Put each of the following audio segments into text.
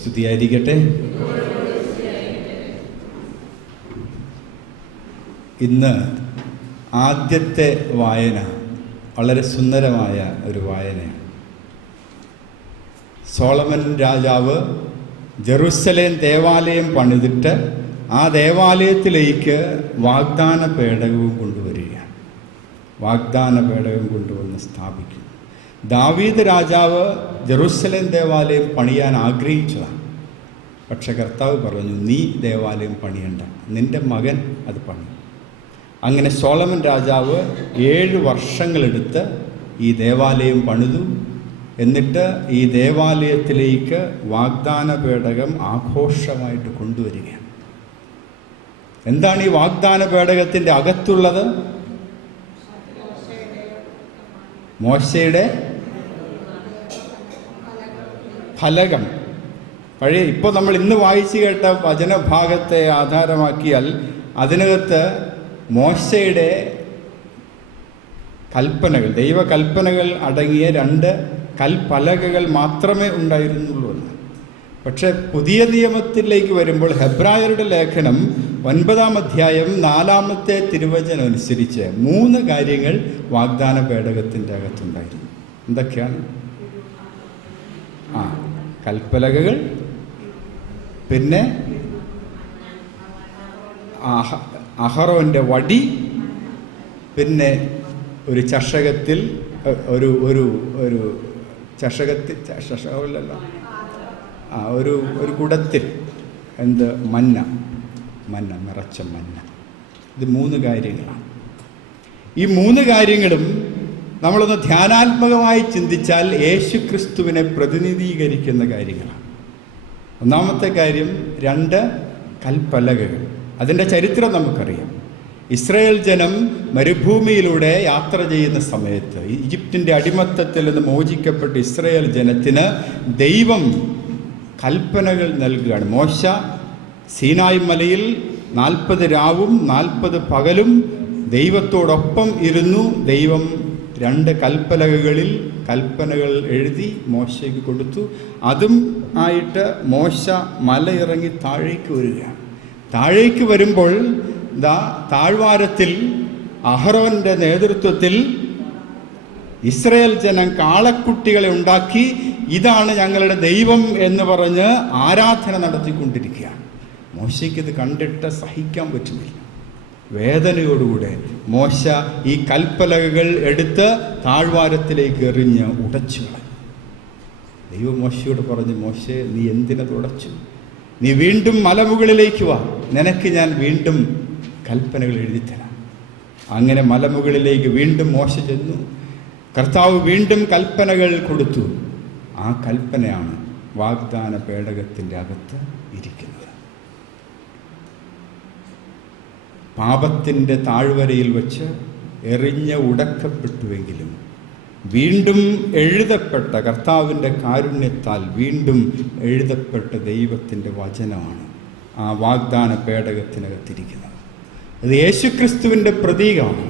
സ്തുതിയായിരിക്കട്ടെ. ഇന്ന് ആദ്യത്തെ വായന വളരെ സുന്ദരമായ ഒരു വായനയാണ്. സോളമൻ രാജാവ് ജെറുസലേം ദേവാലയം പണിതിട്ട് ആ ദേവാലയത്തിലേക്ക് വാഗ്ദാന പേടകവും കൊണ്ടുവരികയാണ്. വാഗ്ദാന പേടകം കൊണ്ടുവന്ന് സ്ഥാപിക്കുന്നു. ദാവീദ് രാജാവ് ജെറുസലേം ദേവാലയം പണിയാൻ ആഗ്രഹിച്ചതാണ്. പക്ഷെ കർത്താവ് പറഞ്ഞു, നീ ദേവാലയം പണിയണ്ട, നിൻ്റെ മകൻ അത് പണി. അങ്ങനെ സോളമൻ രാജാവ് 7 വർഷങ്ങളെടുത്ത് ഈ ദേവാലയം പണിതു. എന്നിട്ട് ഈ ദേവാലയത്തിലേക്ക് വാഗ്ദാന പേടകം ആഘോഷമായിട്ട് കൊണ്ടുവരികയാണ്. എന്താണ് ഈ വാഗ്ദാന പേടകത്തിൻ്റെ അകത്തുള്ളത്? മോശയുടെ ഫലകം. ഇപ്പോൾ നമ്മൾ ഇന്ന് വായിച്ചു കേട്ട വചനഭാഗത്തെ ആധാരമാക്കിയാൽ അതിനകത്ത് മോശയുടെ കൽപ്പനകൾ, ദൈവകൽപ്പനകൾ അടങ്ങിയ 2 കൽപ്പലകകൾ മാത്രമേ ഉണ്ടായിരുന്നുള്ളൂ എന്ന്. പക്ഷെ പുതിയ നിയമത്തിലേക്ക് വരുമ്പോൾ ഹെബ്രായരുടെ ലേഖനം 9-ാം അധ്യായം 4-ാമത്തെ തിരുവചനം അനുസരിച്ച് 3 കാര്യങ്ങൾ വാഗ്ദാന പേടകത്തിൻ്റെ അകത്തുണ്ടായിരുന്നു. എന്തൊക്കെയാണ്? കൽപ്പലകകൾ, പിന്നെ അഹറോൻ്റെ വടി, പിന്നെ ഒരു ചഷകത്തിൽ ഒരു ഒരു ഒരു ചഷകത്തിൽ ചഷകമല്ലല്ലോ ഒരു കുടത്തിൽ മന്ന നിറച്ച മന്ന. ഇത് 3 കാര്യങ്ങളാണ്. ഈ 3 കാര്യങ്ങളും നമ്മളൊന്ന് ധ്യാനാത്മകമായി ചിന്തിച്ചാൽ യേശുക്രിസ്തുവിനെ പ്രതിനിധീകരിക്കുന്ന കാര്യങ്ങളാണ്. ഒന്നാമത്തെ കാര്യം 2 കൽപ്പലകകൾ. അതിൻ്റെ ചരിത്രം നമുക്കറിയാം. ഇസ്രായേൽ ജനം മരുഭൂമിയിലൂടെ യാത്ര ചെയ്യുന്ന സമയത്ത് ഈജിപ്തിൻ്റെ അടിമത്തത്തിൽ നിന്ന് മോചിക്കപ്പെട്ട ഇസ്രായേൽ ജനത്തിന് ദൈവം കൽപ്പനകൾ നൽകുകയാണ്. മോശ സീനായ് മലയിൽ 40 രാവും 40 പകലും ദൈവത്തോടൊപ്പം ഇരുന്നു. ദൈവം 2 കൽപ്പലകകളിൽ കൽപ്പനകൾ എഴുതി മോശയ്ക്ക് കൊടുത്തു. അതും ആയിട്ട് മോശ മല ഇറങ്ങി താഴേക്ക് വരികയാണ്. താഴേക്ക് വരുമ്പോൾ താഴ്വാരത്തിൽ അഹറോന്റെ നേതൃത്വത്തിൽ ഇസ്രായേൽ ജനം കാളക്കുട്ടികളെ ഉണ്ടാക്കി ഇതാണ് ഞങ്ങളുടെ ദൈവം എന്ന് പറഞ്ഞ് ആരാധന നടത്തിക്കൊണ്ടിരിക്കുകയാണ്. മോശയ്ക്കിത് കണ്ടിട്ട് സഹിക്കാൻ പറ്റുന്നില്ല. വേദനയോടുകൂടെ മോശ ഈ കൽപ്പലകകൾ എടുത്ത് താഴ്വാരത്തിലേക്ക് എറിഞ്ഞ് ഉടച്ചു കളഞ്ഞു. ദൈവം മോശയോട് പറഞ്ഞു, മോശേ, നീ എന്തിനത് ഉടച്ചു? നീ വീണ്ടും മലമുകളിലേക്ക് വാ, നിനക്ക് ഞാൻ വീണ്ടും കൽപ്പനകൾ എഴുതിത്തരാം. അങ്ങനെ മലമുകളിലേക്ക് വീണ്ടും മോശ ചെന്നു. കർത്താവ് വീണ്ടും കൽപ്പനകൾ കൊടുത്തു. ആ കൽപ്പനയാണ് വാഗ്ദാന പേടകത്തിൻ്റെ അകത്ത് ഇരിക്കുന്നത്. പാപത്തിൻ്റെ താഴ്വരയിൽ വച്ച് എറിഞ്ഞ് ഉടക്കപ്പെട്ടുവെങ്കിലും വീണ്ടും എഴുതപ്പെട്ട കർത്താവിൻ്റെ കാരുണ്യത്താൽ വീണ്ടും എഴുതപ്പെട്ട ദൈവത്തിൻ്റെ വചനമാണ് ആ വാഗ്ദാന പേടകത്തിനകത്തിരിക്കുന്നത്. അത് യേശുക്രിസ്തുവിൻ്റെ പ്രതീകമാണ്.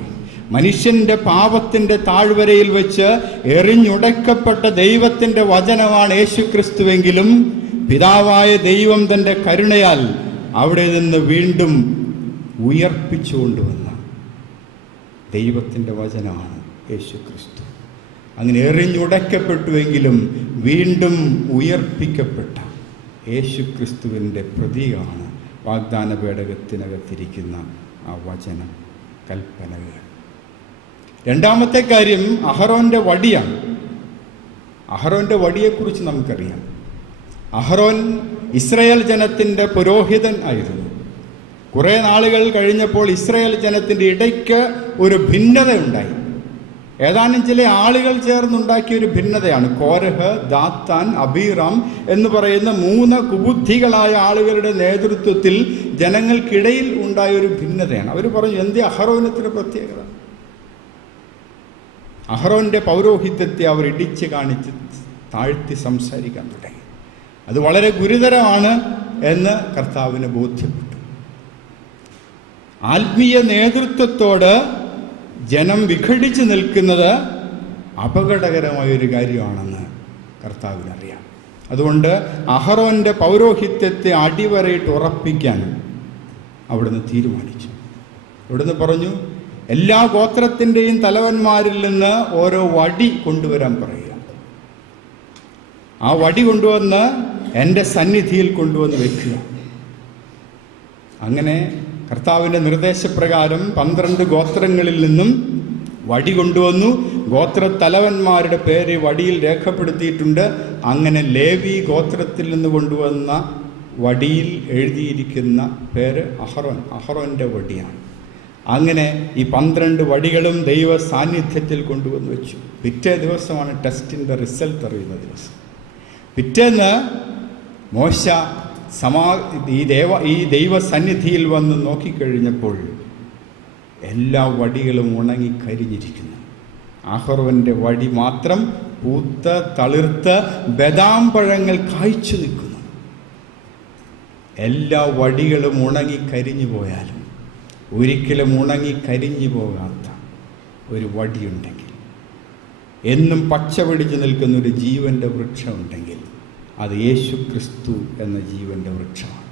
മനുഷ്യൻ്റെ പാപത്തിൻ്റെ താഴ്വരയിൽ വെച്ച് എറിഞ്ഞുടക്കപ്പെട്ട ദൈവത്തിൻ്റെ വചനമാണ് യേശുക്രിസ്തുവെങ്കിലും പിതാവായ ദൈവം തൻ്റെ കരുണയാൽ അവിടെ നിന്ന് വീണ്ടും ഉയർപ്പിച്ചുകൊണ്ടുവന്ന ദൈവത്തിൻ്റെ വചനമാണ് യേശുക്രിസ്തു. അങ്ങനെ എറിഞ്ഞുടക്കപ്പെട്ടുവെങ്കിലും വീണ്ടും ഉയർപ്പിക്കപ്പെട്ട യേശുക്രിസ്തുവിൻ്റെ പ്രതീകമാണ് വാഗ്ദാന പേടകത്തിനകത്തിരിക്കുന്ന ആ വചനം, കൽപ്പനകൾ. 2-ാമത്തെ കാര്യം അഹറോൻ്റെ വടിയാണ്. അഹറോൻ്റെ വടിയെക്കുറിച്ച് നമുക്കറിയാം. അഹറോൻ ഇസ്രായേൽ ജനത്തിൻ്റെ പുരോഹിതൻ ആയിരുന്നു. കുറേ നാളുകൾ കഴിഞ്ഞപ്പോൾ ഇസ്രായേൽ ജനത്തിൻ്റെ ഇടയ്ക്ക് ഒരു ഭിന്നത ഉണ്ടായി. ഏതാനും ചില ആളുകൾ ചേർന്നുണ്ടാക്കിയ ഒരു ഭിന്നതയാണ്. കോരഹ്, ദാത്താൻ, അബീറാം എന്ന് പറയുന്ന 3 കുബുദ്ധികളായ ആളുകളുടെ നേതൃത്വത്തിൽ ജനങ്ങൾക്കിടയിൽ ഉണ്ടായ ഒരു ഭിന്നതയാണ്. അവർ പറഞ്ഞു, എന്തേ അഹറോനത്തിന് പ്രത്യേകത? അഹറോൻ്റെ പൗരോഹിത്യത്തെ അവർ ഇടിച്ച് കാണിച്ച് താഴ്ത്തി സംസാരിക്കാൻ തുടങ്ങി. അത് വളരെ ഗുരുതരമാണ് എന്ന് കർത്താവിന് ബോധ്യപ്പെട്ടു. ആത്മീയ നേതൃത്വത്തോട് ജനം വിഘടിച്ച് നിൽക്കുന്നത് അപകടകരമായൊരു കാര്യമാണെന്ന് കർത്താവിനറിയാം. അതുകൊണ്ട് അഹറോൻ്റെ പൗരോഹിത്യത്തെ അടിവരയിട്ട് ഉറപ്പിക്കാൻ അവിടുന്ന് തീരുമാനിച്ചു. അവിടുന്ന് പറഞ്ഞു, എല്ലാ ഗോത്രത്തിൻ്റെയും തലവന്മാരിൽ നിന്ന് ഓരോ വടി കൊണ്ടുവരാൻ പറയുക. ആ വടി കൊണ്ടുവന്ന് എൻ്റെ സന്നിധിയിൽ കൊണ്ടുവന്ന് വെക്കുക. അങ്ങനെ കർത്താവിൻ്റെ നിർദ്ദേശപ്രകാരം 12 ഗോത്രങ്ങളിൽ നിന്നും വടി കൊണ്ടുവന്നു. ഗോത്രത്തലവന്മാരുടെ പേര് വടിയിൽ രേഖപ്പെടുത്തിയിട്ടുണ്ട്. അങ്ങനെ ലേവി ഗോത്രത്തിൽ നിന്ന് കൊണ്ടുവന്ന വടിയിൽ എഴുതിയിരിക്കുന്ന പേര് അഹറോൻ്റെ വടിയാണ്. അങ്ങനെ ഈ 12 വടികളും ദൈവ സാന്നിധ്യത്തിൽ കൊണ്ടുവന്ന് വെച്ചു. പിറ്റേ ദിവസമാണ് ടെസ്റ്റിൻ്റെ റിസൾട്ട് അറിയുന്ന ദിവസം. പിറ്റേന്ന് മോശ ഈ ദൈവ സന്നിധിയിൽ വന്ന് നോക്കിക്കഴിഞ്ഞപ്പോൾ എല്ലാ വടികളും ഉണങ്ങി കരിഞ്ഞിരിക്കുന്നു. അഹറോൻ്റെ വടി മാത്രം പൂത്ത് തളിർത്ത് ബദാം പഴങ്ങൾ കായ്ച്ചു നിൽക്കുന്നു. എല്ലാ വടികളും ഉണങ്ങി കരിഞ്ഞു പോയാലും ഒരിക്കലും ഉണങ്ങി കരിഞ്ഞു പോകാത്ത ഒരു വടിയുണ്ടെങ്കിൽ, എന്നും പച്ച പിടിച്ച് നിൽക്കുന്ന ഒരു ജീവൻ്റെ വൃക്ഷമുണ്ടെങ്കിൽ അത് യേശുക്രിസ്തു എന്ന ജീവൻ്റെ വൃക്ഷമാണ്.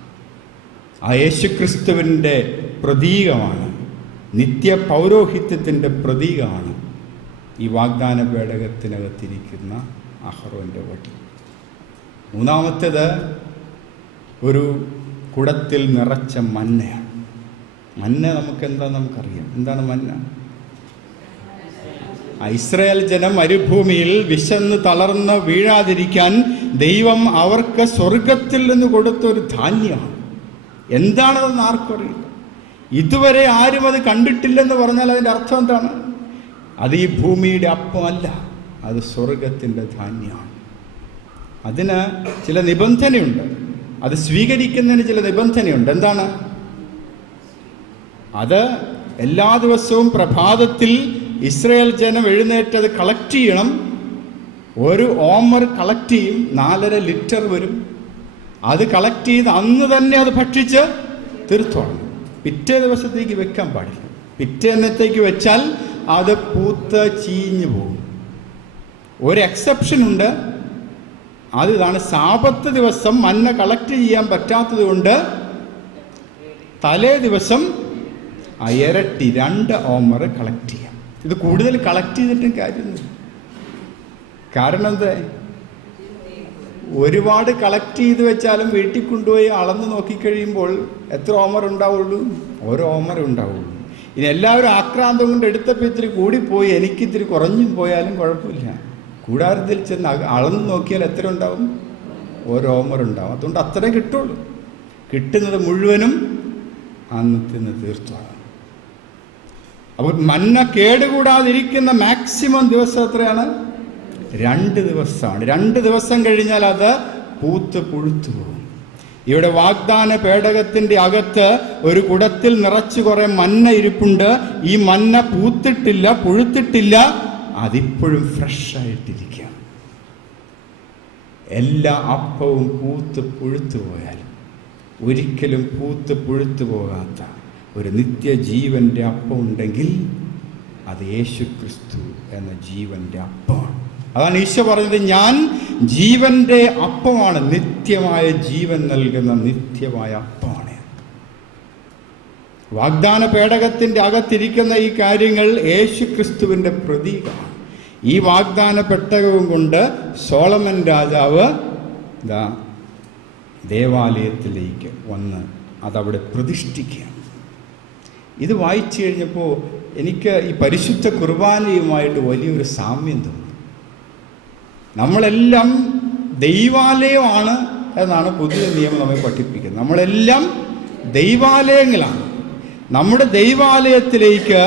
ആ യേശുക്രിസ്തുവിൻ്റെ പ്രതീകമാണ്, നിത്യ പൗരോഹിത്യത്തിൻ്റെ പ്രതീകമാണ് ഈ വാഗ്ദാന പേടകത്തിനകത്തിരിക്കുന്ന അഹറോൻ്റെ വടി. മൂന്നാമത്തേത് ഒരു കുടത്തിൽ നിറച്ച മന്നയാണ്. മന്ന നമുക്കറിയാം. എന്താണ് മന്ന? ഇസ്രായേൽ ജനം മരുഭൂമിയിൽ വിശന്ന് തളർന്ന് വീഴാതിരിക്കാൻ ദൈവം അവർക്ക് സ്വർഗത്തിൽ നിന്ന് കൊടുത്തൊരു ധാന്യമാണ്. എന്താണതെന്ന് ആർക്കും അറിയില്ല. ഇതുവരെ ആരും അത് കണ്ടിട്ടില്ലെന്ന് പറഞ്ഞാൽ അതിൻ്റെ അർത്ഥം എന്താണ്? അത് ഈ ഭൂമിയുടെ അപ്പമല്ല, അത് സ്വർഗത്തിൻ്റെ ധാന്യമാണ്. അതിന് ചില നിബന്ധനയുണ്ട്. അത് സ്വീകരിക്കുന്നതിന് ചില നിബന്ധനയുണ്ട്. എന്താണ് അത്? എല്ലാ ദിവസവും പ്രഭാതത്തിൽ ഇസ്രായേൽ ജനം എഴുന്നേറ്റ് അത് കളക്ട് ചെയ്യണം. ഒരു ഓമർ കളക്ട് ചെയ്യും, 4.5 ലിറ്റർ വരും. അത് കളക്ട് ചെയ്ത് അന്ന് തന്നെ അത് ഭക്ഷിച്ച് തീർത്തോളണം. പിറ്റേ ദിവസത്തേക്ക് വെക്കാൻ പാടില്ല. പിറ്റേന്നത്തേക്ക് വെച്ചാൽ അത് പൂത്ത് ചീഞ്ഞു പോകും. ഒരു എക്സെപ്ഷൻ ഉണ്ട്. അതിതാണ്, സാബത്ത് ദിവസം മന്ന കളക്ട് ചെയ്യാൻ പറ്റാത്തത് കൊണ്ട് തലേ ദിവസം ഇരട്ടി 2 ഓമർ കളക്ട് ചെയ്യാം. ഇത് കൂടുതൽ കളക്ട് ചെയ്തിട്ടും കാര്യമൊന്നുമില്ല. കാരണം എന്താ? ഒരുപാട് കളക്ട് ചെയ്ത് വെച്ചാലും വീട്ടിൽ കൊണ്ടുപോയി അളന്ന് നോക്കിക്കഴിയുമ്പോൾ എത്ര ഓമർ ഉണ്ടാവുള്ളൂ? 1 ഓമർ ഉണ്ടാവുള്ളൂ. ഇനി എല്ലാവരും ആക്രാന്തം കൊണ്ട് എടുത്തപ്പോൾ ഇത്തിരി കൂടിപ്പോയി, എനിക്കിത്തിരി കുറഞ്ഞും പോയാലും കുഴപ്പമില്ല. കൂടാരത്തിൽ ചെന്ന് അളന്ന് നോക്കിയാൽ എത്ര ഉണ്ടാവും? 1 ഓമർ ഉണ്ടാവും. അതുകൊണ്ട് അത്രേ കിട്ടുള്ളൂ. കിട്ടുന്നത് മുഴുവനും അന്നത്തിന് തീർത്തോളാം. അപ്പോൾ മന്ന കേടുകൂടാതിരിക്കുന്ന മാക്സിമം ദിവസം എത്രയാണ്? 2 ദിവസമാണ്. 2 ദിവസം കഴിഞ്ഞാൽ അത് പൂത്ത് പുഴുത്തു പോകും. ഇവിടെ വാഗ്ദാന പേടകത്തിൻ്റെ അകത്ത് ഒരു കുടത്തിൽ നിറച്ച് കുറേ മന്ന ഇരിപ്പുണ്ട്. ഈ മന്ന പൂത്തിട്ടില്ല, പുഴുത്തിട്ടില്ല, അതിപ്പോഴും ഫ്രഷായിട്ടിരിക്കുക. എല്ലാ അപ്പവും പൂത്ത് പുഴുത്തു പോയാലും ഒരിക്കലും പൂത്ത് പുഴുത്തു പോകാത്ത ഒരു നിത്യജീവൻ്റെ അപ്പം ഉണ്ടെങ്കിൽ അത് യേശുക്രിസ്തു എന്ന ജീവൻ്റെ അപ്പമാണ്. അതാണ് ഈശോ പറഞ്ഞത്, ഞാൻ ജീവൻ്റെ അപ്പമാണ്, നിത്യമായ ജീവൻ നൽകുന്ന നിത്യമായ അപ്പമാണ്. വാഗ്ദാന പേടകത്തിൻ്റെ അകത്തിരിക്കുന്ന ഈ കാര്യങ്ങൾ യേശുക്രിസ്തുവിൻ്റെ പ്രതീകമാണ്. ഈ വാഗ്ദാന പെട്ടകവും കൊണ്ട് സോളമൻ രാജാവ് ദേവാലയത്തിലേക്ക് വന്ന് അതവിടെ പ്രതിഷ്ഠിക്കുകയാണ്. ഇത് വായിച്ചു കഴിഞ്ഞപ്പോൾ എനിക്ക് ഈ പരിശുദ്ധ കുർബാനയുമായിട്ട് വലിയൊരു സാമ്യം തോന്നി. നമ്മളെല്ലാം ദൈവാലയമാണ് എന്നാണ് പുതിയ നിയമം നമ്മെ പഠിപ്പിക്കുന്നത്. നമ്മളെല്ലാം ദൈവാലയങ്ങളാണ്. നമ്മുടെ ദൈവാലയത്തിലേക്ക്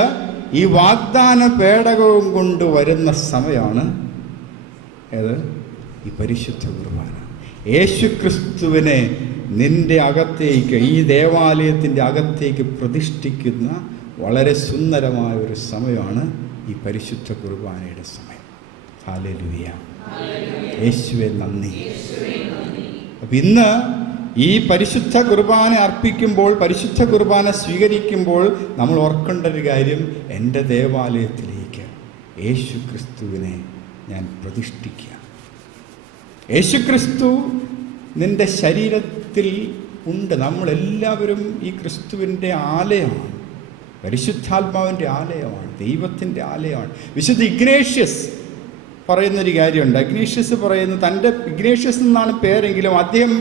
ഈ വാഗ്ദാന പേടകവും കൊണ്ട് വരുന്ന സമയമാണ് ഏത്? ഈ പരിശുദ്ധ കുർബാന. യേശുക്രിസ്തുവിനെ നിന്റെ അകത്തേക്ക്, ഈ ദേവാലയത്തിൻ്റെ അകത്തേക്ക് പ്രതിഷ്ഠിക്കുന്ന വളരെ സുന്ദരമായ ഒരു സമയമാണ് ഈ പരിശുദ്ധ കുർബാനയുടെ സമയം. ഹല്ലേലൂയ, യേശുവേ നന്ദി. അപ്പം ഇന്ന് ഈ പരിശുദ്ധ കുർബാന അർപ്പിക്കുമ്പോൾ, പരിശുദ്ധ കുർബാന സ്വീകരിക്കുമ്പോൾ നമ്മൾ ഓർക്കേണ്ട ഒരു കാര്യം, എൻ്റെ ദേവാലയത്തിലേക്ക് യേശുക്രിസ്തുവിനെ ഞാൻ പ്രതിഷ്ഠിക്കുക. യേശുക്രിസ്തു നിൻ്റെ ശരീരത്തിൽ ഉണ്ട്. നമ്മളെല്ലാവരും ഈ ക്രിസ്തുവിൻ്റെ ആലയമാണ്, പരിശുദ്ധാത്മാവിൻ്റെ ആലയമാണ്, ദൈവത്തിൻ്റെ ആലയമാണ്. വിശുദ്ധ ഇഗ്നേഷ്യസ് പറയുന്നൊരു കാര്യമുണ്ട്. ഇഗ്നേഷ്യസ് പറയുന്നു, ഇഗ്നേഷ്യസ് എന്നാണ് പേരെങ്കിലും അദ്ദേഹം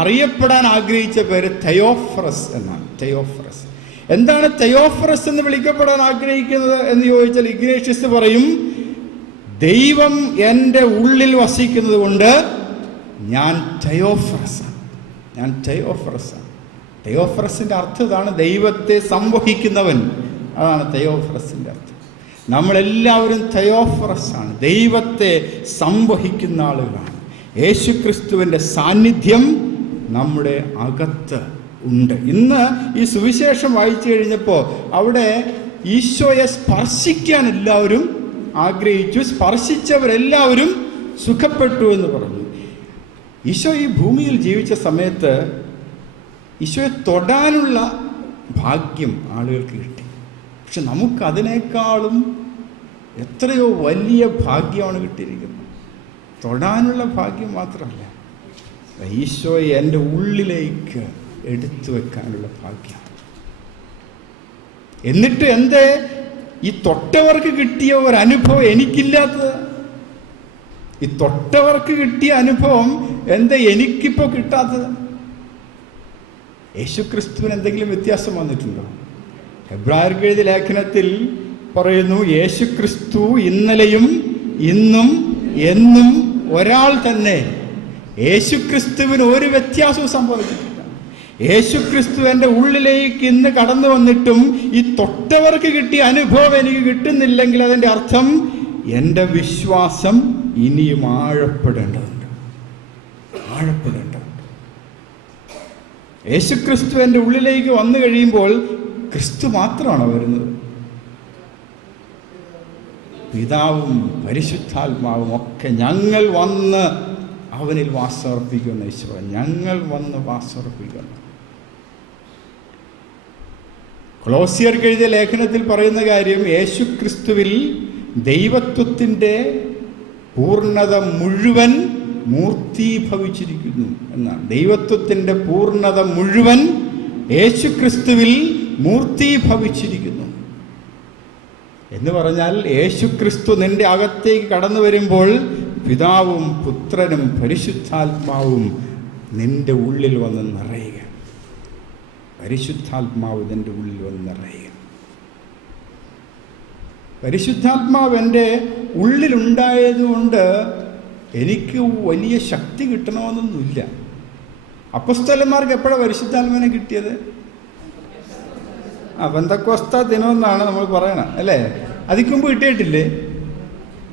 അറിയപ്പെടാൻ ആഗ്രഹിച്ച പേര് തെയോഫ്രസ് എന്നാണ്. തെയോഫ്രസ്. എന്താണ് തെയോഫ്രസ് എന്ന് വിളിക്കപ്പെടാൻ ആഗ്രഹിക്കുന്നത് എന്ന് ചോദിച്ചാൽ ഇഗ്നേഷ്യസ് പറയും, ദൈവം എൻ്റെ ഉള്ളിൽ വസിക്കുന്നത് കൊണ്ട് ഞാൻ തെയോഫ്രസാണ്. ഞാൻ തെയോഫ്രസാണ്. തെയോഫ്രസിൻ്റെ അർത്ഥം ഇതാണ്, ദൈവത്തെ സംവഹിക്കുന്നവൻ. അതാണ് തെയോഫ്രസിൻ്റെ അർത്ഥം. നമ്മളെല്ലാവരും തെയോഫ്രസാണ്, ദൈവത്തെ സംവഹിക്കുന്ന ആളുകളാണ്. യേശുക്രിസ്തുവിൻ്റെ സാന്നിധ്യം നമ്മുടെ അകത്ത് ഉണ്ട്. ഇന്ന് ഈ സുവിശേഷം വായിച്ചു കഴിഞ്ഞപ്പോൾ അവിടെ ഈശോയെ സ്പർശിക്കാൻ എല്ലാവരും ആഗ്രഹിച്ചു, സ്പർശിച്ചവരെല്ലാവരും സുഖപ്പെട്ടു എന്ന് പറഞ്ഞു. ഈശോ ഈ ഭൂമിയിൽ ജീവിച്ച സമയത്ത് ഈശോയെ തൊടാനുള്ള ഭാഗ്യം ആളുകൾക്ക് കിട്ടി. പക്ഷെ നമുക്കതിനേക്കാളും എത്രയോ വലിയ ഭാഗ്യമാണ് കിട്ടിയിരിക്കുന്നത്. തൊടാനുള്ള ഭാഗ്യം മാത്രമല്ല, ഈശോയെ എൻ്റെ ഉള്ളിലേക്ക് എടുത്തു വെക്കാനുള്ള ഭാഗ്യം. എന്നിട്ട് എന്തേ ഈ തൊട്ടവർക്ക് കിട്ടിയ ഒരു അനുഭവം എനിക്കില്ലാത്തത്? ഈ തൊട്ടവർക്ക് കിട്ടിയ അനുഭവം എന്താ എനിക്കിപ്പോൾ കിട്ടാത്തത്? യേശുക്രിസ്തുവിന് എന്തെങ്കിലും വ്യത്യാസം വന്നിട്ടുണ്ടോ? എബ്രായർക്ക് എഴുതിയ ലേഖനത്തിൽ പറയുന്നു, യേശുക്രിസ്തു ഇന്നലെയും ഇന്നും എന്നും ഒരാൾ തന്നെ. യേശുക്രിസ്തുവിന് ഒരു വ്യത്യാസവും സംഭവിച്ചിട്ടില്ല. യേശുക്രിസ്തു എൻ്റെ ഉള്ളിലേക്ക് ഇന്ന് കടന്നു വന്നിട്ടും ഈ തൊട്ടവർക്ക് കിട്ടിയ അനുഭവം എനിക്ക് കിട്ടുന്നില്ലെങ്കിൽ അതിൻ്റെ അർത്ഥം എൻ്റെ വിശ്വാസം ഇനിയും ആഴപ്പെടേണ്ടതുണ്ട്. യേശുക്രിസ്തു എൻ്റെ ഉള്ളിലേക്ക് വന്നു കഴിയുമ്പോൾ ക്രിസ്തു മാത്രമാണോ വരുന്നത്? പിതാവും പരിശുദ്ധാത്മാവും ഒക്കെ ഞങ്ങൾ വന്ന് അവനിൽ വാസമർപ്പിക്കുന്ന ഈശോ, ഞങ്ങൾ വന്ന് വാസമർപ്പിക്കുന്നു. കൊളോസ്യർക്ക് എഴുതിയ ലേഖനത്തിൽ പറയുന്ന കാര്യം, യേശുക്രിസ്തുവിൽ ദൈവത്വത്തിൻ്റെ പൂർണ്ണത മുഴുവൻ മൂർത്തീഭവിച്ചിരിക്കുന്നു എന്നാണ്. ദൈവത്വത്തിൻ്റെ പൂർണ്ണത മുഴുവൻ യേശുക്രിസ്തുവിൽ മൂർത്തീഭവിച്ചിരിക്കുന്നു എന്ന് പറഞ്ഞാൽ, യേശുക്രിസ്തു നിന്റെ അകത്തേക്ക് കടന്നു വരുമ്പോൾ പിതാവും പുത്രനും പരിശുദ്ധാത്മാവും നിന്റെ ഉള്ളിൽ വന്ന് നിറയുക. പരിശുദ്ധാത്മാവ് നിന്റെ ഉള്ളിൽ വന്ന് നിറയുക. പരിശുദ്ധാത്മാവ് എൻ്റെ ഉള്ളിലുണ്ടായതുകൊണ്ട് എനിക്ക് വലിയ ശക്തി കിട്ടണമെന്നൊന്നുമില്ല. അപ്പോസ്തലന്മാർക്ക് എപ്പോഴാണ് പരിശുദ്ധാത്മാവിനെ കിട്ടിയത്? പെന്തക്കോസ്ത ദിനമെന്നാണ് നമ്മൾ പറയണം, അല്ലേ? അതിക്ക് മുമ്പ് കിട്ടിയിട്ടില്ലേ?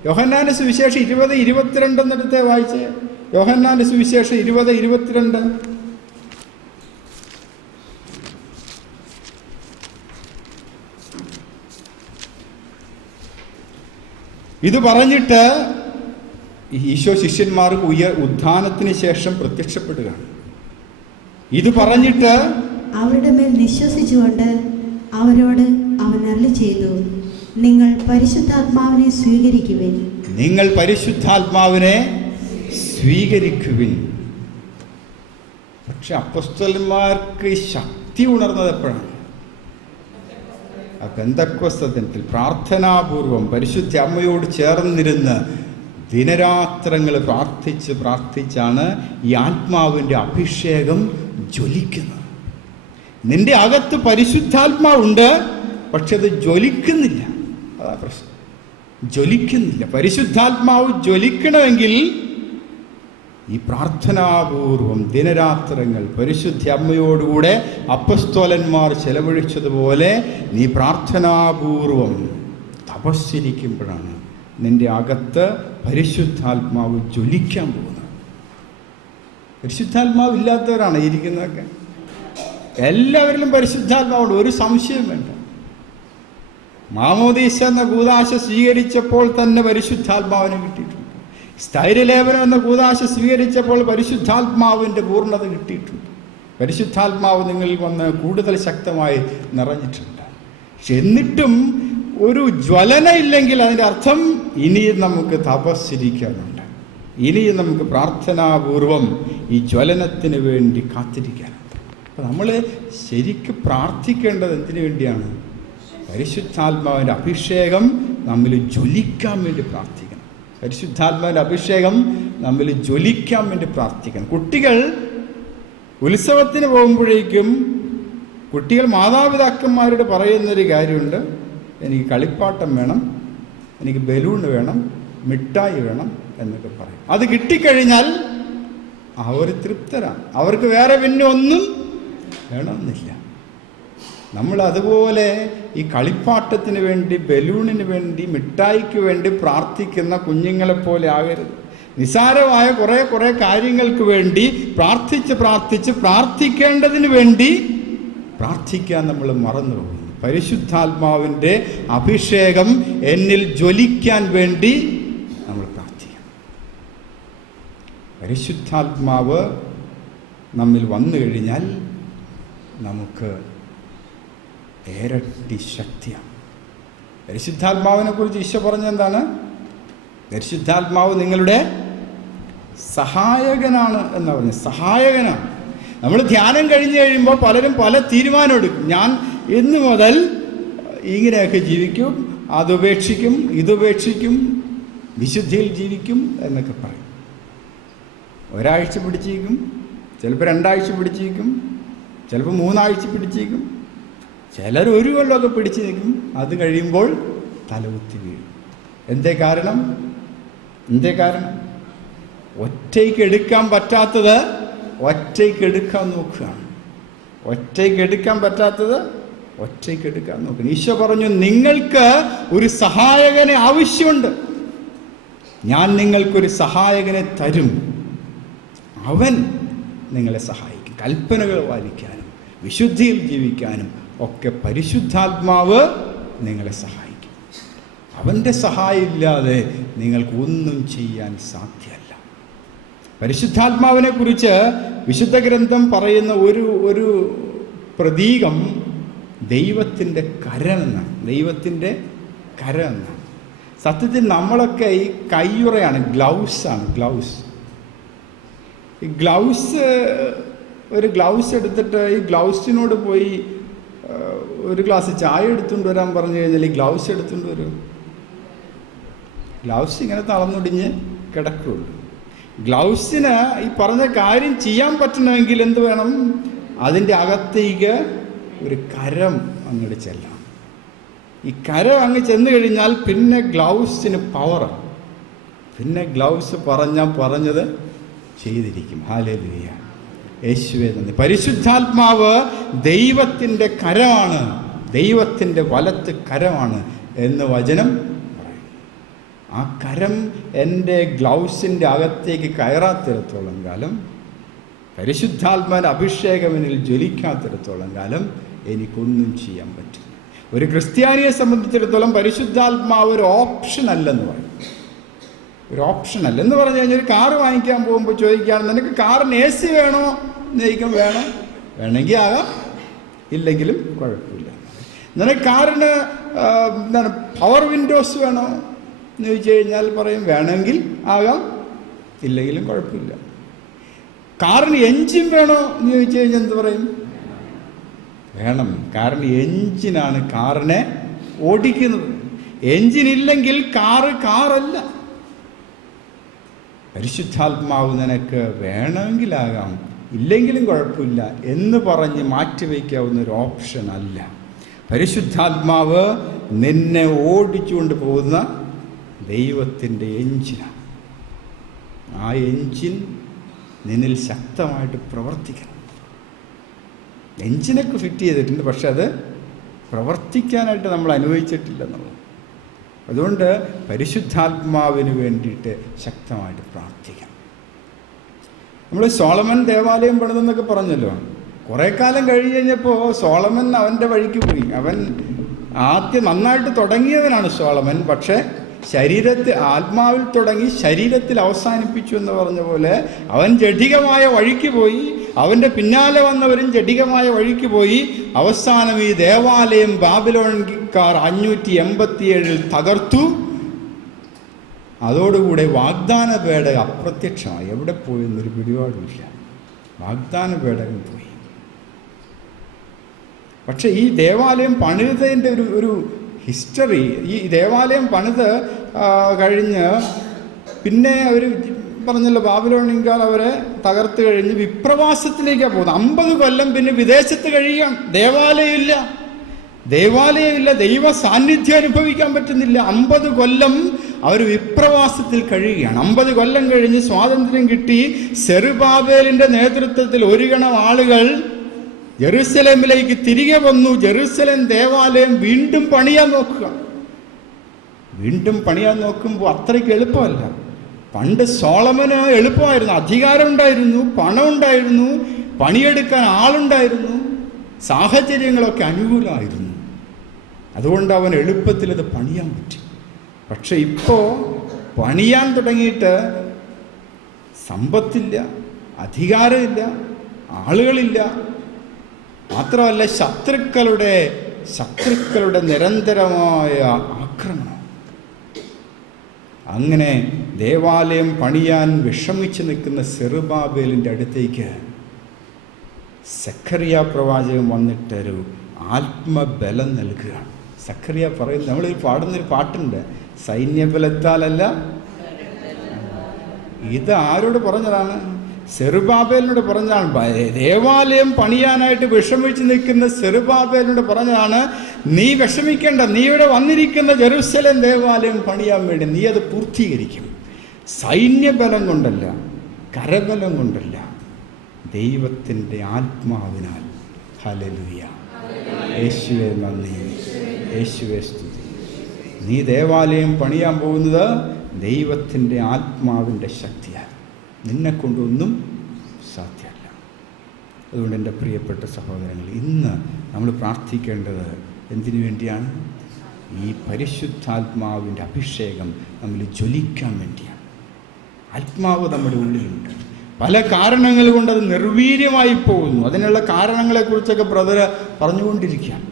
യോഹന്നാന്റെ സുവിശേഷം 20:22 എന്നിടത്തെ വായിച്ച്. യോഹന്നാന്റെ സുവിശേഷം 20:22. ഇത് പറഞ്ഞിട്ട് ഈശോ ശിഷ്യന്മാർക്ക് ഉത്ഥാനത്തിന് ശേഷം പ്രത്യക്ഷപ്പെടുകയാണ്. ഇത് പറഞ്ഞിട്ട് അവരുടെ മേൽ വിശ്വസിച്ചുകൊണ്ട് അവരോട് അവൻ അരുളി ചെയ്തു, നിങ്ങൾ പരിശുദ്ധാത്മാവിനെ സ്വീകരിക്കുവിൻ. നിങ്ങൾ പരിശുദ്ധാത്മാവിനെ സ്വീകരിക്കുവിൻ. പക്ഷെ അപ്പോസ്തലന്മാർക്ക് ശക്തി ഉണർന്നത് എപ്പോഴാണ്? പെന്തക്കോസ്ത ദിനത്തിൽ പ്രാർത്ഥനാപൂർവം പരിശുദ്ധ അമ്മയോട് ചേർന്നിരുന്ന് ദിനരാത്രങ്ങൾ പ്രാർത്ഥിച്ചാണ് ഈ ആത്മാവിൻ്റെ അഭിഷേകം ജ്വലിക്കുന്നത്. നിന്റെ അകത്ത് പരിശുദ്ധാത്മാവുണ്ട്, പക്ഷെ അത് ജ്വലിക്കുന്നില്ല. അതാ പ്രശ്നം. ജ്വലിക്കുന്നില്ല. പരിശുദ്ധാത്മാവ് ജ്വലിക്കണമെങ്കിൽ ഈ പ്രാർത്ഥനാപൂർവം ദിനരാത്രങ്ങൾ പരിശുദ്ധ അമ്മയോടുകൂടെ അപ്പസ്തോലന്മാർ ചെലവഴിച്ചതുപോലെ നീ പ്രാർത്ഥനാപൂർവം തപസ്സിരിക്കുമ്പോഴാണ് നിന്റെ അകത്ത് പരിശുദ്ധാത്മാവ് ജ്വലിക്കാൻ പോകുന്നത്. പരിശുദ്ധാത്മാവ് ഇല്ലാത്തവരാണ് ഇരിക്കുന്നതൊക്കെ. എല്ലാവരിലും പരിശുദ്ധാത്മാവുണ്ട്, ഒരു സംശയം വേണ്ട. മാമോദീസ എന്ന കൂദാശ സ്വീകരിച്ചപ്പോൾ തന്നെ പരിശുദ്ധാത്മാവിനെ കിട്ടിയിട്ടുണ്ട്. സ്ഥൈര്യലേപനം എന്ന കൂദാശ സ്വീകരിച്ചപ്പോൾ പരിശുദ്ധാത്മാവിൻ്റെ പൂർണ്ണത കിട്ടിയിട്ടുണ്ട്. പരിശുദ്ധാത്മാവ് നിങ്ങളിൽ വന്ന് കൂടുതൽ ശക്തമായി നിറഞ്ഞിട്ടുണ്ട്. പക്ഷെ എന്നിട്ടും ഒരു ജ്വലന ഇല്ലെങ്കിൽ അതിൻ്റെ അർത്ഥം ഇനിയും നമുക്ക് തപസ്സിരിക്കാനുണ്ട്, ഇനിയും നമുക്ക് പ്രാർത്ഥനാപൂർവം ഈ ജ്വലനത്തിന് വേണ്ടി കാത്തിരിക്കാനുണ്ട്. അപ്പം നമ്മൾ ശരിക്കും പ്രാർത്ഥിക്കേണ്ടത് എന്തിനു വേണ്ടിയാണ്? പരിശുദ്ധാത്മാവിൻ്റെ അഭിഷേകം നമ്മിൽ ജ്വലിക്കാൻ വേണ്ടി പ്രാർത്ഥിക്കണം. പരിശുദ്ധാത്മാവിൻ്റെ അഭിഷേകം നമ്മിൽ ജ്വലിക്കാൻ വേണ്ടി പ്രാർത്ഥിക്കണം. കുട്ടികൾ ഉത്സവത്തിന് പോകുമ്പോഴേക്കും കുട്ടികൾ മാതാപിതാക്കന്മാരോട് പറയുന്നൊരു കാര്യമുണ്ട്, എനിക്ക് കളിപ്പാട്ടം വേണം, എനിക്ക് ബലൂൺ വേണം, മിഠായി വേണം എന്നൊക്കെ പറയും. അത് കിട്ടിക്കഴിഞ്ഞാൽ അവർ തൃപ്തരാണ്, അവർക്ക് വേറെ പിന്നെ ഒന്നും വേണമെന്നില്ല. നമ്മൾ അതുപോലെ ഈ കളിപ്പാട്ടത്തിന് വേണ്ടി, ബലൂണിന് വേണ്ടി, മിഠായിക്ക് വേണ്ടി പ്രാർത്ഥിക്കുന്ന കുഞ്ഞുങ്ങളെപ്പോലെ ആകരുത്. നിസാരമായ കുറേ കാര്യങ്ങൾക്ക് വേണ്ടി പ്രാർത്ഥിക്കേണ്ടതിന് വേണ്ടി പ്രാർത്ഥിക്കാൻ നമ്മൾ മറന്നു പോകുന്നു. പരിശുദ്ധാത്മാവിൻ്റെ അഭിഷേകം എന്നിൽ ജ്വലിക്കാൻ വേണ്ടി നമ്മൾ പ്രാർത്ഥിക്കണം. പരിശുദ്ധാത്മാവ് നമ്മിൽ വന്നു കഴിഞ്ഞാൽ നമുക്ക് ഇരട്ടി ശക്തിയാണ്. പരിശുദ്ധാത്മാവിനെ കുറിച്ച് ഈശോ പറഞ്ഞെന്താണ്? പരിശുദ്ധാത്മാവ് നിങ്ങളുടെ സഹായകനാണ് എന്ന് പറഞ്ഞു. സഹായകനാണ്. നമ്മൾ ധ്യാനം കഴിഞ്ഞ് കഴിയുമ്പോൾ പലരും പല തീരുമാനം എടുക്കും. ഞാൻ ഇന്നു മുതൽ ഇങ്ങനെയൊക്കെ ജീവിക്കും, അതുപേക്ഷിക്കും, ഇതുപേക്ഷിക്കും, വിശുദ്ധിയിൽ ജീവിക്കും എന്നൊക്കെ പറയും. ഒരാഴ്ച പിടിച്ചേക്കും, ചിലപ്പോൾ 2 ആഴ്ച പിടിച്ചേക്കും, ചിലപ്പോൾ 3 ആഴ്ച പിടിച്ചേക്കും, ചിലർ 1 കൊല്ലമൊക്കെ പിടിച്ചു നിൽക്കും. അത് കഴിയുമ്പോൾ തലകുത്തി വീഴും. എന്തേ കാരണം? ഒറ്റയ്ക്ക് എടുക്കാൻ പറ്റാത്തത് ഒറ്റയ്ക്ക് എടുക്കാൻ നോക്കുകയാണ്. ഈശോ പറഞ്ഞു, നിങ്ങൾക്ക് ഒരു സഹായകനെ ആവശ്യമുണ്ട്, ഞാൻ നിങ്ങൾക്കൊരു സഹായകനെ തരും, അവൻ നിങ്ങളെ സഹായിക്കും. കൽപ്പനകൾ പാലിക്കാനും വിശുദ്ധിയിൽ ജീവിക്കാനും ഒക്കെ പരിശുദ്ധാത്മാവ് നിങ്ങളെ സഹായിക്കും. അവൻ്റെ സഹായം ഇല്ലാതെ നിങ്ങൾക്ക് ഒന്നും ചെയ്യാൻ സാധ്യമല്ല. പരിശുദ്ധാത്മാവിനെ കുറിച്ച് വിശുദ്ധ ഗ്രന്ഥം പറയുന്ന ഒരു പ്രതീകം ദൈവത്തിൻ്റെ കരം എന്നാണ്. ദൈവത്തിൻ്റെ കരം എന്നാണ്. സത്യത്തിൽ നമ്മളൊക്കെ ഈ കയ്യുറയാണ്, ഗ്ലൗസാണ്. ഈ ഗ്ലൗസ് എടുത്തിട്ട് ഈ ഗ്ലൗസിനോട് പോയി ഒരു ഗ്ലാസ് ചായ എടുത്തുകൊണ്ട് വരാൻ പറഞ്ഞു കഴിഞ്ഞാൽ ഈ ഗ്ലൗസ് എടുത്തുകൊണ്ട് വരും. ഗ്ലൗസ് ഇങ്ങനെ തളർന്നൊടിഞ്ഞ് കിടക്കുകയുള്ളൂ. ഗ്ലൗസിന് ഈ പറഞ്ഞ കാര്യം ചെയ്യാൻ പറ്റണമെങ്കിൽ എന്ത് വേണം? അതിൻ്റെ അകത്തേക്ക് ഒരു കരം അങ്ങോട്ട് ചെല്ലാം. ഈ കരം അങ്ങ് ചെന്ന് കഴിഞ്ഞാൽ പിന്നെ ഗ്ലൗസിന് പവറാണ്. പിന്നെ ഗ്ലൗസ് പറഞ്ഞത് ചെയ്തിരിക്കും. ഹല്ലേലൂയ, യേശുവേ നന്ദി. പരിശുദ്ധാത്മാവ് ദൈവത്തിൻ്റെ കരമാണ്, ദൈവത്തിൻ്റെ വലത്ത് കരമാണ് എന്ന് വചനം പറയും. ആ കരം എൻ്റെ ഗ്ലൗസിൻ്റെ അകത്തേക്ക് കയറാത്തിടത്തോളം കാലം, പരിശുദ്ധാത്മാവിൻ്റെ അഭിഷേകമെന്നിൽ ജ്വലിക്കാത്തിടത്തോളം കാലം എനിക്കൊന്നും ചെയ്യാൻ പറ്റില്ല. ഒരു ക്രിസ്ത്യാനിയെ സംബന്ധിച്ചിടത്തോളം പരിശുദ്ധാത്മാവ് ഒരു ഓപ്ഷൻ അല്ലെന്ന് പറയും. ഒരു ഓപ്ഷൻ അല്ലെന്ന് പറഞ്ഞു കഴിഞ്ഞാൽ ഒരു കാറ് വാങ്ങിക്കാൻ പോകുമ്പോൾ ചോദിക്കുകയാണ്, നിനക്ക് കാറിന് AC വേണോ എന്ന് ചോദിക്കും. വേണമെങ്കിൽ ആകാം, ഇല്ലെങ്കിലും കുഴപ്പമില്ല. നിനക്ക് കാറിന് പവർ വിൻഡോസ് വേണോ എന്ന് ചോദിച്ചു കഴിഞ്ഞാൽ പറയും വേണമെങ്കിൽ ആകാം, ഇല്ലെങ്കിലും കുഴപ്പമില്ല. കാറിന് എൻജിൻ വേണോ എന്ന് ചോദിച്ചു കഴിഞ്ഞാൽ എന്ത് പറയും? വേണം. കാരണം എൻജിനാണ് കാറിനെ ഓടിക്കുന്നത്. എൻജിൻ ഇല്ലെങ്കിൽ കാറല്ല. പരിശുദ്ധാത്മാവ് നിനക്ക് വേണമെങ്കിലാകാം, ഇല്ലെങ്കിലും കുഴപ്പമില്ല എന്ന് പറഞ്ഞ് മാറ്റിവെക്കാവുന്ന ഒരു ഓപ്ഷൻ അല്ല. പരിശുദ്ധാത്മാവ് നിന്നെ ഓടിച്ചുകൊണ്ട് പോകുന്ന ദൈവത്തിൻ്റെ എൻജിനാണ്. ആ എൻജിൻ നിന്നിൽ ശക്തമായിട്ട് പ്രവർത്തിക്കണം. എൻജിനൊക്കെ ഫിറ്റ് ചെയ്തിട്ടുണ്ട്, പക്ഷെ അത് പ്രവർത്തിക്കാനായിട്ട് നമ്മൾ അനുവദിച്ചിട്ടില്ലെന്നുള്ളത്. അതുകൊണ്ട് പരിശുദ്ധാത്മാവിന് വേണ്ടിയിട്ട് ശക്തമായിട്ട് പ്രാർത്ഥിക്കണം. നമ്മൾ സോളമൻ ദേവാലയം പണിതെന്നൊക്കെ പറഞ്ഞല്ലോ. കുറേ കാലം കഴിഞ്ഞ് കഴിഞ്ഞപ്പോൾ സോളമൻ അവൻ്റെ വഴിക്ക് പോയി. അവൻ ആദ്യം നന്നായിട്ട് തുടങ്ങിയവനാണ് സോളമൻ, പക്ഷേ ആത്മാവിൽ തുടങ്ങി ശരീരത്തിൽ അവസാനിപ്പിച്ചു എന്ന് പറഞ്ഞ പോലെ അവൻ ജഡികമായ വഴിക്ക് പോയി. അവൻ്റെ പിന്നാലെ വന്നവരും ജഡികമായ വഴിക്ക് പോയി. അവസാനം ഈ ദേവാലയം ബാബിലോൺകാർ 587 തകർത്തു. അതോടുകൂടെ വാഗ്ദാന പേടകം അപ്രത്യക്ഷമായി. എവിടെ പോയി എന്നൊരു പിടിപാടുമില്ല. വാഗ്ദാന പേടകം പോയി. പക്ഷെ ഈ ദേവാലയം പണിതതിൻ്റെ ഒരു ഹിസ്റ്ററി, ഈ ദേവാലയം പണിത് കഴിഞ്ഞ് പിന്നെ അവർ പറഞ്ഞല്ലോ ബാബിലോണിയൻകാർ അവരെ തകർത്ത് കഴിഞ്ഞ് വിപ്രവാസത്തിലേക്കാണ് പോകുന്നത്. 50 കൊല്ലം പിന്നെ വിദേശത്ത് കഴിയുകയാണ്. ദേവാലയമില്ല, ദൈവ സാന്നിധ്യം അനുഭവിക്കാൻ പറ്റുന്നില്ല. 50 കൊല്ലം അവർ വിപ്രവാസത്തിൽ കഴിയുകയാണ്. 50 കൊല്ലം കഴിഞ്ഞ് സ്വാതന്ത്ര്യം കിട്ടി. സെറുബാബേലിൻ്റെ നേതൃത്വത്തിൽ ഒരു ഗണം ആളുകൾ ജെറുസലേമിലേക്ക് തിരികെ വന്നു. ജെറുസലേം ദേവാലയം വീണ്ടും പണിയാൻ നോക്കുമ്പോൾ അത്രയ്ക്ക് എളുപ്പമല്ല. പണ്ട് സോളമന് എളുപ്പമായിരുന്നു, അധികാരം ഉണ്ടായിരുന്നു, പണം ഉണ്ടായിരുന്നു, പണിയെടുക്കാൻ ആളുണ്ടായിരുന്നു, സാഹചര്യങ്ങളൊക്കെ അനുകൂലമായിരുന്നു. അതുകൊണ്ട് അവൻ എളുപ്പത്തിൽ അത് പണിയാൻ പറ്റി. പക്ഷെ ഇപ്പോൾ പണിയാൻ തുടങ്ങിയിട്ട് സമ്പത്തില്ല, അധികാരമില്ല, ആളുകളില്ല, മാത്രമല്ല ശത്രുക്കളുടെ നിരന്തരമായ ആക്രമണം. അങ്ങനെ ദേവാലയം പണിയാൻ വിഷമിച്ച് നിൽക്കുന്ന സെറുബാബേലിൻ്റെ അടുത്തേക്ക് സഖറിയ പ്രവാചകൻ വന്നിട്ടൊരു ആത്മബലം നൽകുകയാണ്. സഖറിയ പറയുന്നത്, നമ്മൾ പാടുന്നൊരു പാട്ടുണ്ട്, സൈന്യബലത്താലല്ല. ഇത് ആരോട് പറഞ്ഞതാണ്? സെറുബാബേലിനോട് പറഞ്ഞതാണ്. ദേവാലയം പണിയാനായിട്ട് വിഷമിച്ച് നിൽക്കുന്ന സെറുബാബേലിനോട് പറഞ്ഞതാണ്, നീ വിഷമിക്കേണ്ട, നീ ഇവിടെ വന്നിരിക്കുന്ന ജെറുസലേം ദേവാലയം പണിയാൻ വേണ്ടി നീ അത് പൂർത്തീകരിക്കും. സൈന്യബലം കൊണ്ടല്ല, കരബലം കൊണ്ടല്ല, ദൈവത്തിൻ്റെ ആത്മാവിനാൽ. ഹല്ലേലൂയ. യേശുവേ നന്ദി, യേശുവേ സ്തുതി. നീ ദേവാലയം പണിയാൻ പോകുന്നത് ദൈവത്തിൻ്റെ ആത്മാവിൻ്റെ ശക്തിയാണ്. നിന്നെക്കൊണ്ടൊന്നും സാധ്യമല്ല. അതുകൊണ്ട് എൻ്റെ പ്രിയപ്പെട്ട സഹോദരങ്ങൾ, ഇന്ന് നമ്മൾ പ്രാർത്ഥിക്കേണ്ടത് എന്തിനു വേണ്ടിയാണ്? ഈ പരിശുദ്ധാത്മാവിൻ്റെ അഭിഷേകം നമ്മൾ ജ്വലിക്കാൻ വേണ്ടിയാണ്. ആത്മാവ് നമ്മുടെ ഉള്ളിലുണ്ട്. പല കാരണങ്ങൾ കൊണ്ട് അത് നിർവീര്യമായി പോകുന്നു. അതിനുള്ള കാരണങ്ങളെക്കുറിച്ചൊക്കെ ബ്രദർ പറഞ്ഞുകൊണ്ടിരിക്കുകയാണ്.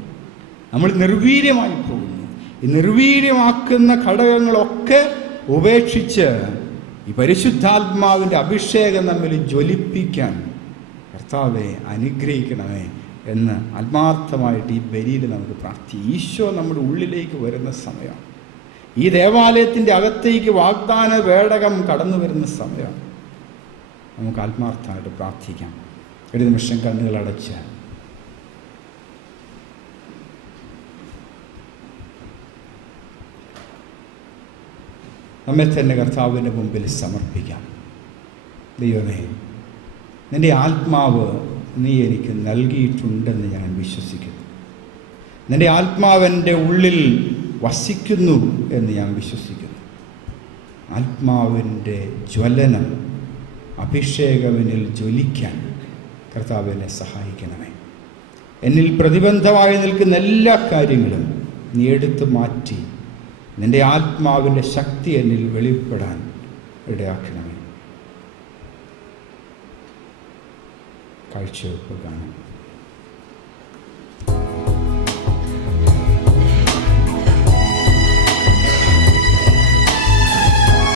നമ്മൾ നിർവീര്യമായി പോകുന്നു. ഈ നിർവീര്യമാക്കുന്ന ഘടകങ്ങളൊക്കെ ഉപേക്ഷിച്ച് ഈ പരിശുദ്ധാത്മാവിൻ്റെ അഭിഷേകം നമ്മിൽ ജ്വലിപ്പിക്കാൻ കർത്താവെ അനുഗ്രഹിക്കണമേ എന്ന് ആത്മാർത്ഥമായിട്ട് ഈ ബലിയിൽ നമുക്ക് പ്രാർത്ഥിക്കാം. ഈശോ നമ്മുടെ ഉള്ളിലേക്ക് വരുന്ന സമയമാണ്. ഈ ദേവാലയത്തിൻ്റെ അകത്തേക്ക് വാഗ്ദാന പേടകം കടന്നു വരുന്ന സമയമാണ്. നമുക്ക് ആത്മാർത്ഥമായിട്ട് പ്രാർത്ഥിക്കാം. ഒരു നിമിഷം കണ്ണുകളടച്ച് നമ്മെ തന്നെ കർത്താവിൻ്റെ മുമ്പിൽ സമർപ്പിക്കാം. ദൈവമേ, നിൻ്റെ ആത്മാവ് നീ എനിക്ക് നൽകിയിട്ടുണ്ടെന്ന് ഞാൻ വിശ്വസിക്കുന്നു. നിൻ്റെ ആത്മാവെൻ്റെ ഉള്ളിൽ വസിക്കുന്നു എന്ന് ഞാൻ വിശ്വസിക്കുന്നു. ആത്മാവിൻ്റെ ജ്വലനം, അഭിഷേകവനിൽ ജ്വലിക്കാൻ കർത്താവിനെ സഹായിക്കണമേ. എന്നിൽ പ്രതിബന്ധമായി നിൽക്കുന്ന എല്ലാ കാര്യങ്ങളും നീ എടുത്തു മാറ്റി നിൻ്റെ ആത്മാവിൻ്റെ ശക്തി എന്നിൽ വെളിപ്പെടാൻ ഇടയാക്കണമേ. കാഴ്ചവെപ്പ് കാണും.